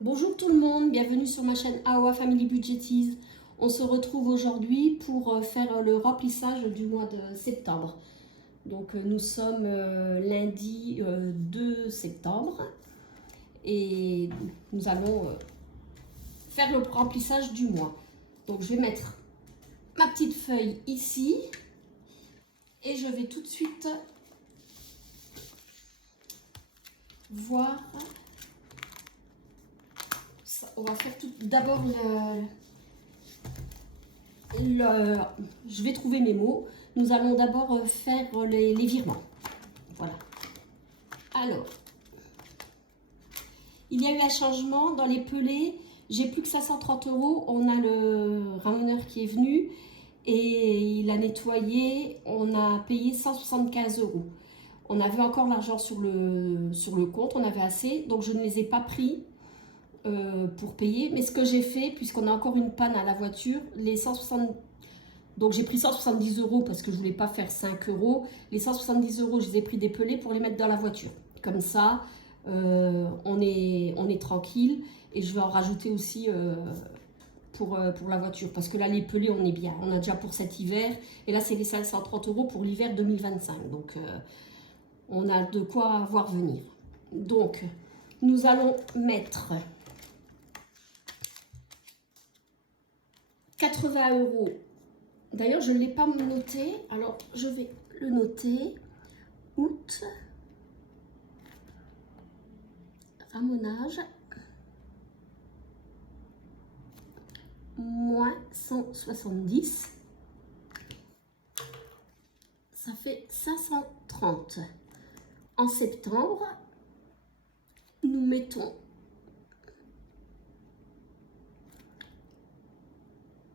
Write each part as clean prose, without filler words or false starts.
Bonjour tout le monde, bienvenue sur ma chaîne AOA Family Budgetiz. On se retrouve aujourd'hui pour faire le remplissage du mois de septembre. Donc nous sommes lundi 2 septembre et nous allons faire le remplissage du mois. Donc je vais mettre ma petite feuille ici et je vais tout de suite voir. On va faire tout d'abord je vais trouver mes mots. Nous allons d'abord faire les virements. Voilà. Alors, il y a eu un changement dans les pelés. J'ai plus que 530 €. On a le ramoneur qui est venu et il a nettoyé. On a payé 175 €. On avait encore l'argent sur le compte. On avait assez. Donc, je ne les ai pas pris pour payer. Mais ce que j'ai fait, puisqu'on a encore une panne à la voiture, donc j'ai pris 170 € parce que je voulais pas faire 5 €. Les 170 €, je les ai pris des pelés pour les mettre dans la voiture. Comme ça, on est tranquille. Et je vais en rajouter aussi pour la voiture. Parce que là, les pelés, on est bien. On a déjà pour cet hiver. Et là, c'est les 530 € pour l'hiver 2025. Donc, on a de quoi voir venir. Donc, nous allons mettre 80 €. D'ailleurs, je ne l'ai pas noté. Alors, je vais le noter. Août. Ramonage. Moins 170. Ça fait 530. En septembre, nous mettons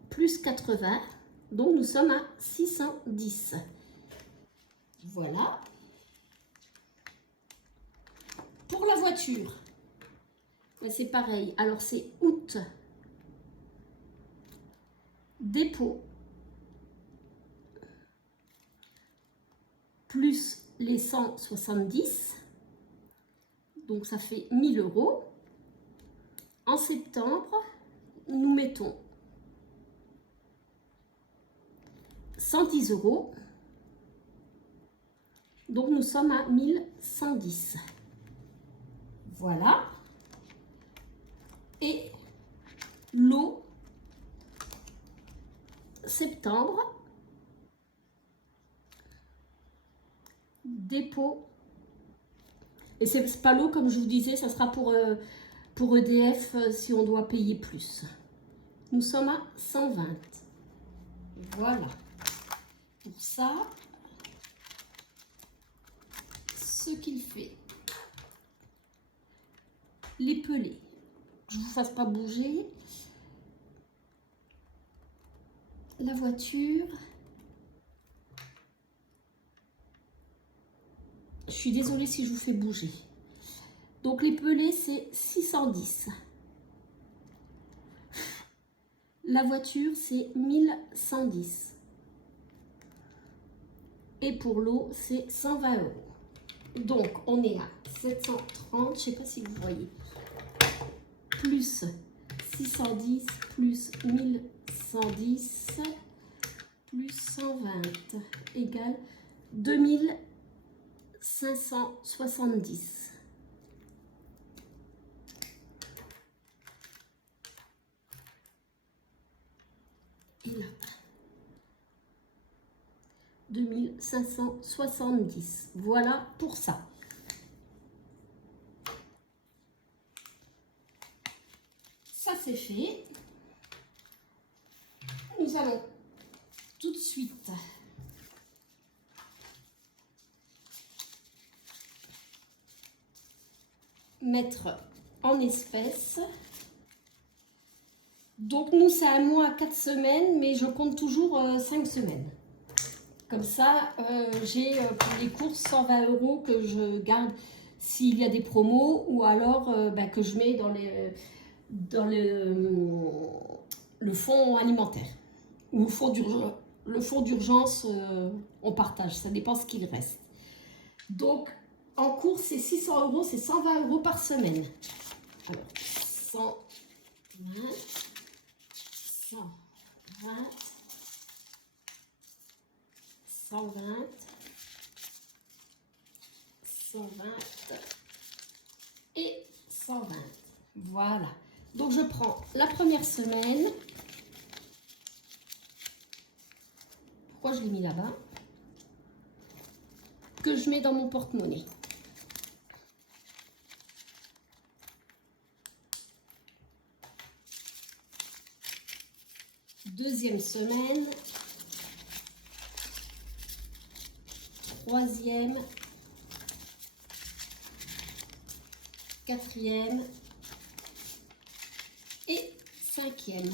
plus 80, donc nous sommes à 610. Voilà. Pour la voiture, c'est pareil. Alors c'est août, dépôt, plus les 170, donc ça fait 1000 €. En septembre, nous mettons 110 €, donc nous sommes à 1110. Voilà. Et l'eau, septembre, dépôt, et c'est pas l'eau comme je vous disais, ça sera pour EDF si on doit payer plus. Nous sommes à 120. Voilà. Pour ça, ce qu'il fait, les pelés, je ne vous fasse pas bouger, la voiture, je suis désolée si je vous fais bouger. Donc les pelés, c'est 610. La voiture, c'est 1110. Et pour l'eau, c'est 120 €. Donc, on est à 730, je ne sais pas si vous voyez, plus 610, plus 1110, plus 120, égale 2570. Et là, 2570. Voilà pour ça. Ça c'est fait. Nous allons tout de suite mettre en espèces. Donc nous, c'est un mois à 4 semaines, mais je compte toujours 5 semaines. Comme ça, j'ai pour les courses 120 € que je garde s'il y a des promos, ou alors que je mets dans le fonds alimentaire. Ou le fonds d'urgence, on partage, ça dépend ce qu'il reste. Donc, en course, c'est 600 €, c'est 120 € par semaine. Alors, 120, 120, 120, 120 et 120. Voilà. Donc je prends la première semaine. Pourquoi je l'ai mis là-bas? Que je mets dans mon porte-monnaie. Deuxième semaine. Troisième. Quatrième. Et cinquième.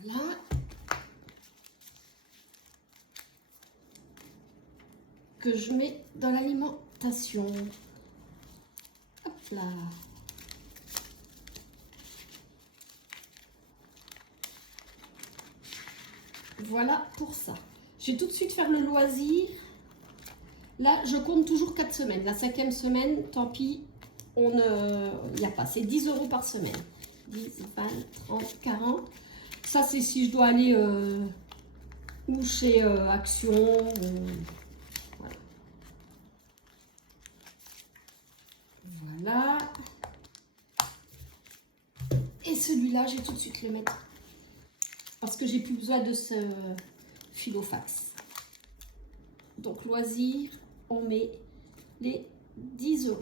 Voilà. Que je mets dans l'alimentation. Hop là. Voilà pour ça. Je vais tout de suite faire le loisir. Là, je compte toujours 4 semaines. La 5e semaine, tant pis, il n'y a pas. C'est 10 € par semaine. 10, 20, 30, 40. Ça, c'est si je dois aller ou chez Action. Voilà. Voilà. Et celui-là, je vais tout de suite le mettre. Parce que j'ai plus besoin de ce filofax. Donc, loisir, on met les 10 €.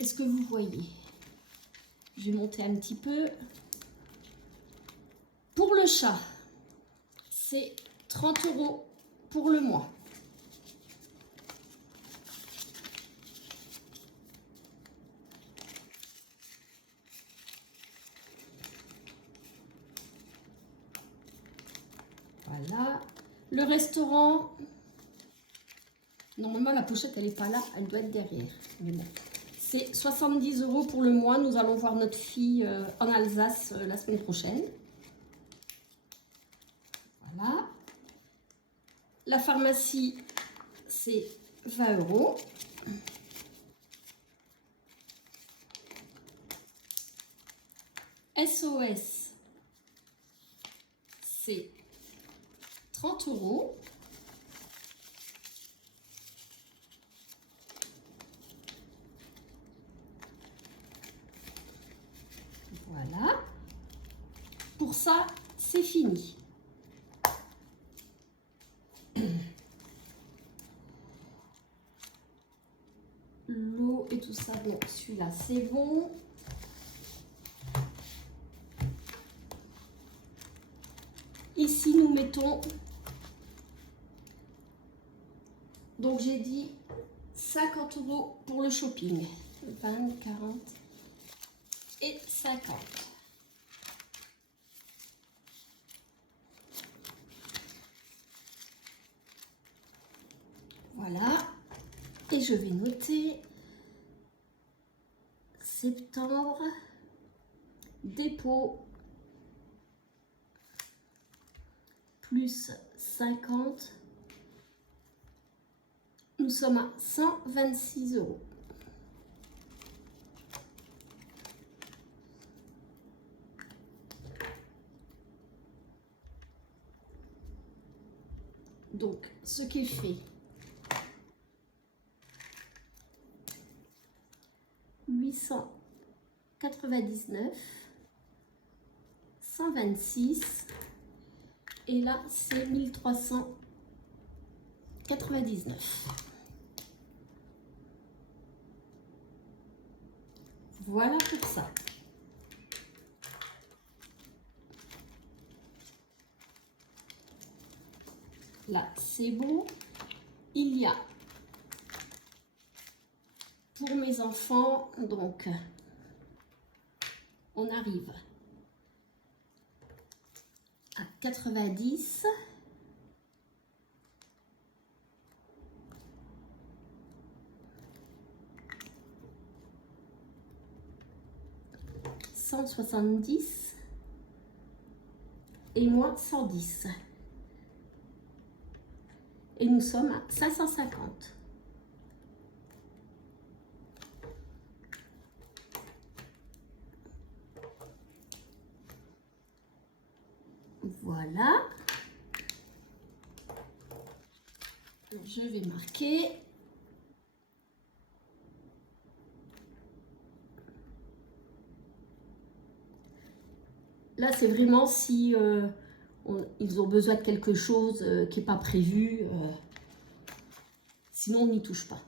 Est-ce que vous voyez? Je vais monter un petit peu. Pour le chat, c'est 30 € pour le mois. Voilà. Le restaurant, normalement la pochette elle n'est pas là, elle doit être derrière. C'est 70 € pour le mois. Nous allons voir notre fille en Alsace la semaine prochaine. Voilà. La pharmacie, c'est 20 €. SOS, c'est 30 €. Voilà. Pour ça, c'est fini. L'eau et tout ça, bon, celui-là, c'est bon. Ici, nous mettons, donc j'ai dit 50 € pour le shopping. 20, 40 et 50. Voilà. Et je vais noter septembre, dépôt, plus 50. Nous sommes à 126 €. Donc, ce qui est fait, 899, 126, et là, c'est 1399. Voilà pour ça. Là, c'est bon. Il y a pour mes enfants, donc, on arrive à 90. « 170 et moins 110. Et nous sommes à 550. Voilà. Alors, je vais marquer. Là, c'est vraiment si ils ont besoin de quelque chose qui n'est pas prévu. Sinon, on n'y touche pas.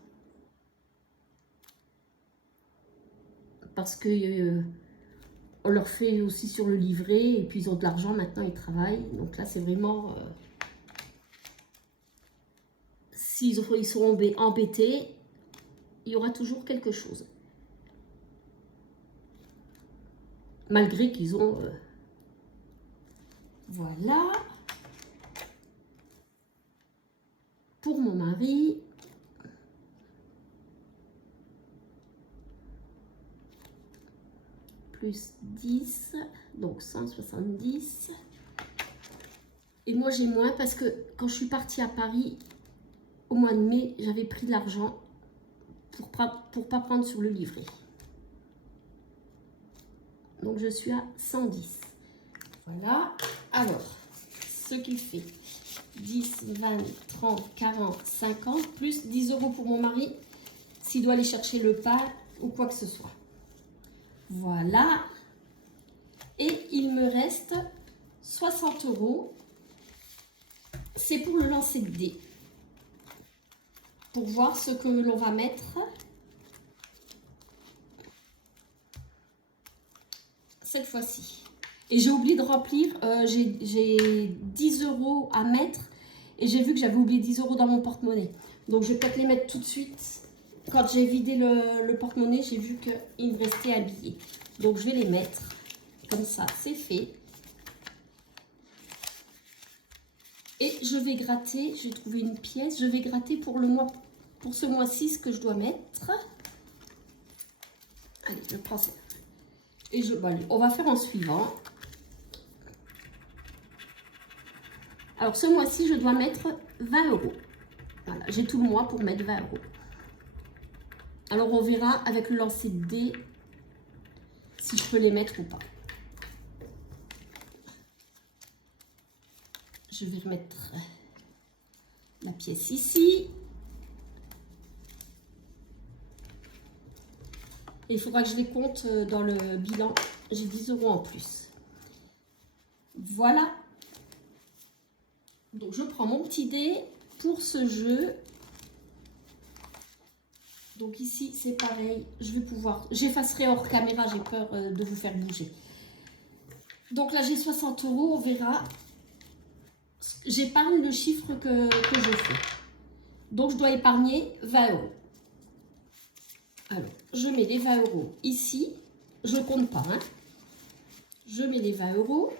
Parce que on leur fait aussi sur le livret. Et puis, ils ont de l'argent. Maintenant, ils travaillent. Donc là, c'est vraiment... s'ils sont embêtés, il y aura toujours quelque chose. Malgré qu'ils ont... voilà. Pour mon mari... plus 10, donc 170. Et moi, j'ai moins parce que quand je suis partie à Paris, au mois de mai, j'avais pris de l'argent pour pas prendre sur le livret. Donc, je suis à 110. Voilà. Alors, ce qui fait 10, 20, 30, 40, 50, plus 10 € pour mon mari, s'il doit aller chercher le pain ou quoi que ce soit. Voilà. Et il me reste 60 €. C'est pour le lancer de dés. Pour voir ce que l'on va mettre cette fois-ci. Et j'ai oublié de remplir. J'ai 10 € à mettre. Et j'ai vu que j'avais oublié 10 € dans mon porte-monnaie. Donc je vais peut-être les mettre tout de suite. Quand j'ai vidé le porte-monnaie, j'ai vu qu'il me restait un billet. Donc, je vais les mettre. Comme ça, c'est fait. Et je vais gratter. J'ai trouvé une pièce. Je vais gratter pour ce mois-ci ce que je dois mettre. Allez, je prends ça. Et allez, on va faire en suivant. Alors, ce mois-ci, je dois mettre 20 €. Voilà, j'ai tout le mois pour mettre 20 €. Alors, on verra avec le lancer de dés si je peux les mettre ou pas. Je vais remettre la pièce ici. Et il faudra que je les compte dans le bilan. J'ai 10 € en plus. Voilà. Donc, je prends mon petit dé pour ce jeu. Donc ici, c'est pareil. Je vais pouvoir... J'effacerai hors caméra, j'ai peur de vous faire bouger. Donc là, j'ai 60 €, on verra. J'épargne le chiffre que je fais. Donc, je dois épargner 20 €. Alors, je mets les 20 € ici. Je ne compte pas, hein. Je mets les 20 €.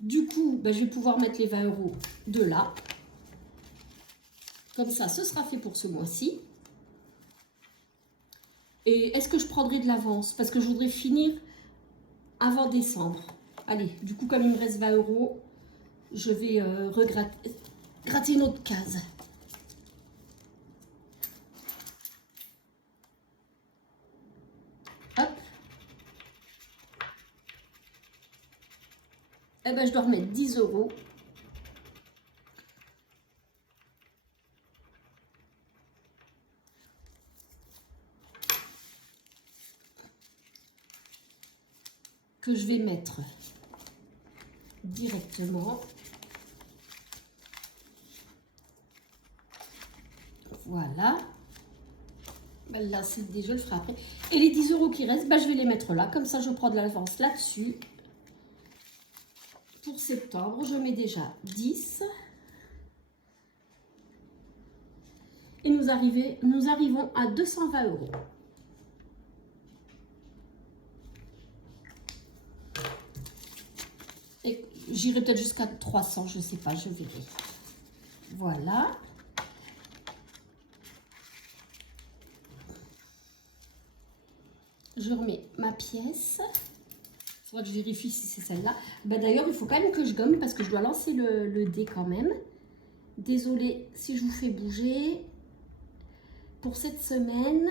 Du coup, ben, je vais pouvoir mettre les 20 € de là. Comme ça, ce sera fait pour ce mois-ci. Et est-ce que je prendrai de l'avance? Parce que je voudrais finir avant décembre. Allez, du coup, comme il me reste 20 €, je vais gratter une autre case. Hop. Eh ben, je dois remettre 10 €. Que je vais mettre directement. Voilà. Ben là, c'est déjà, je le ferai après. Et les 10 € qui restent, ben, je vais les mettre là. Comme ça, je prends de l'avance là-dessus. Pour septembre, je mets déjà 10. Et nous arrivons à 220 €. Et j'irai peut-être jusqu'à 300, je ne sais pas, je verrai. Voilà. Je remets ma pièce. Il faudra que je vérifie si c'est celle-là. Ben d'ailleurs, il faut quand même que je gomme parce que je dois lancer le dé quand même. Désolée si je vous fais bouger. Pour cette semaine,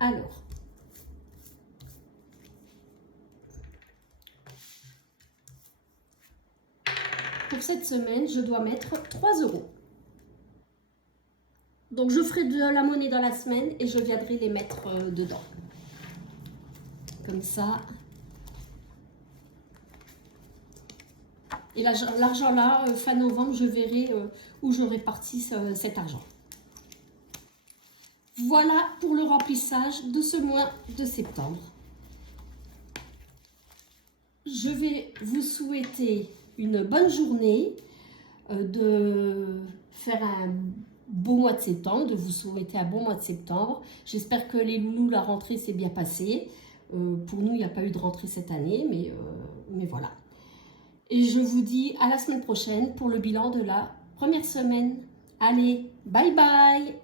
alors, Pour cette semaine, je dois mettre 3 €. Donc je ferai de la monnaie dans la semaine et je viendrai les mettre dedans. Comme ça. Et l'argent là, fin novembre, je verrai où je répartis cet argent. Voilà pour le remplissage de ce mois de septembre. Je vais vous souhaiter une bonne journée, de faire un beau mois de septembre, de vous souhaiter un bon mois de septembre. J'espère que les loulous, la rentrée s'est bien passée. Pour nous, il n'y a pas eu de rentrée cette année, mais voilà. Et je vous dis à la semaine prochaine pour le bilan de la première semaine. Allez, bye bye!